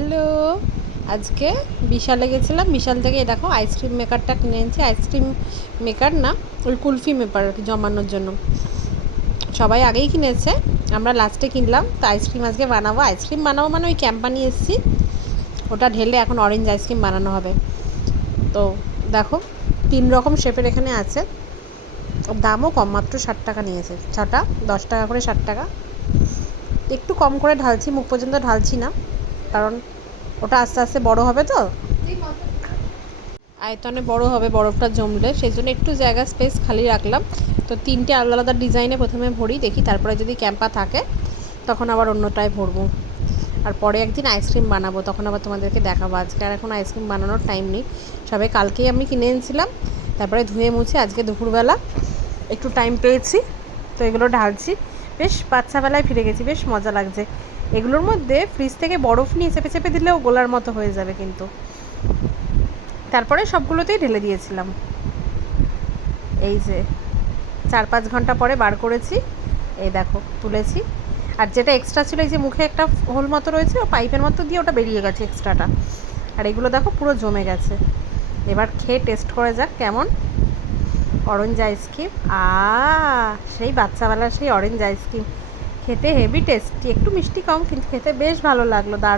Hello, আজকে বিশালে গেছিলাম। বিশাল থেকে দেখো আইসক্রিম মেকারটা কিনে এনেছি। আইসক্রিম মেকার না, ওই কুলফি মেকার আর কি, জমানোর জন্য। সবাই আগেই কিনেছে, আমরা লাস্টে কিনলাম। তো আইসক্রিম আজকে বানাবো। আইসক্রিম বানাবো মানে ওই ক্যাম্পা নিয়ে এসেছি, ওটা ঢেলে এখন অরেঞ্জ আইসক্রিম বানানো হবে। তো দেখো 3 রকম শেপের এখানে আছে। দামও কম, মাত্র 60 টাকা নিয়েছে। 6টা 10 টাকা করে, 60 টাকা। একটু কম করে ঢালছি, মুখ পর্যন্ত ঢালছি না, কারণ ওটা আস্তে আস্তে বড় হবে। তো আয়তনে বড় হবে বরফটা জমলে, সেই জন্য একটু জায়গা স্পেস খালি রাখলাম। তো 3টে আলাদা আলাদা ডিজাইনে প্রথমে ভরি, দেখি তারপরে যদি ক্যাম্পা থাকে তখন আবার অন্যটায় ভরবো। আর পরে একদিন আইসক্রিম বানাবো, তখন আবার তোমাদেরকে দেখাবো। আজকে আর এখন আইসক্রিম বানানোর টাইম নেই। সবে কালকেই আমি কিনে এনেছিলাম, তারপরে ধুয়ে মুছে আজকে দুপুরবেলা একটু টাইম পেয়েছি, তো এগুলো ঢালছি। বেশ বাচ্চাবেলায় ফিরে গেছি, বেশ মজা লাগছে। এগুলোর মধ্যে ফ্রিজ থেকে বরফ নিয়ে চেপে চেপে দিলেও গোলার মতো হয়ে যাবে, কিন্তু তারপরে সবগুলোতেই ঢেলে দিয়েছিলাম। এই যে 4-5 ঘন্টা পরে বার করেছি, এই দেখো তুলেছি। আর যেটা এক্সট্রা ছিল, এই যে মুখে একটা হোল মতো রয়েছে, ও পাইপের মতো দিয়ে ওটা বেরিয়ে গেছে এক্সট্রাটা। আর এগুলো দেখো পুরো জমে গেছে। এবার খেয়ে টেস্ট করে যাক কেমন অরেঞ্জ আইসক্রিম। সেই বাচ্চাবেলার সেই অরেঞ্জ আইসক্রিম, খেতে হেভি টেস্টি, একটু মিষ্টি কম, কিন্তু খেতে বেশ ভালো লাগলো। দারুণ।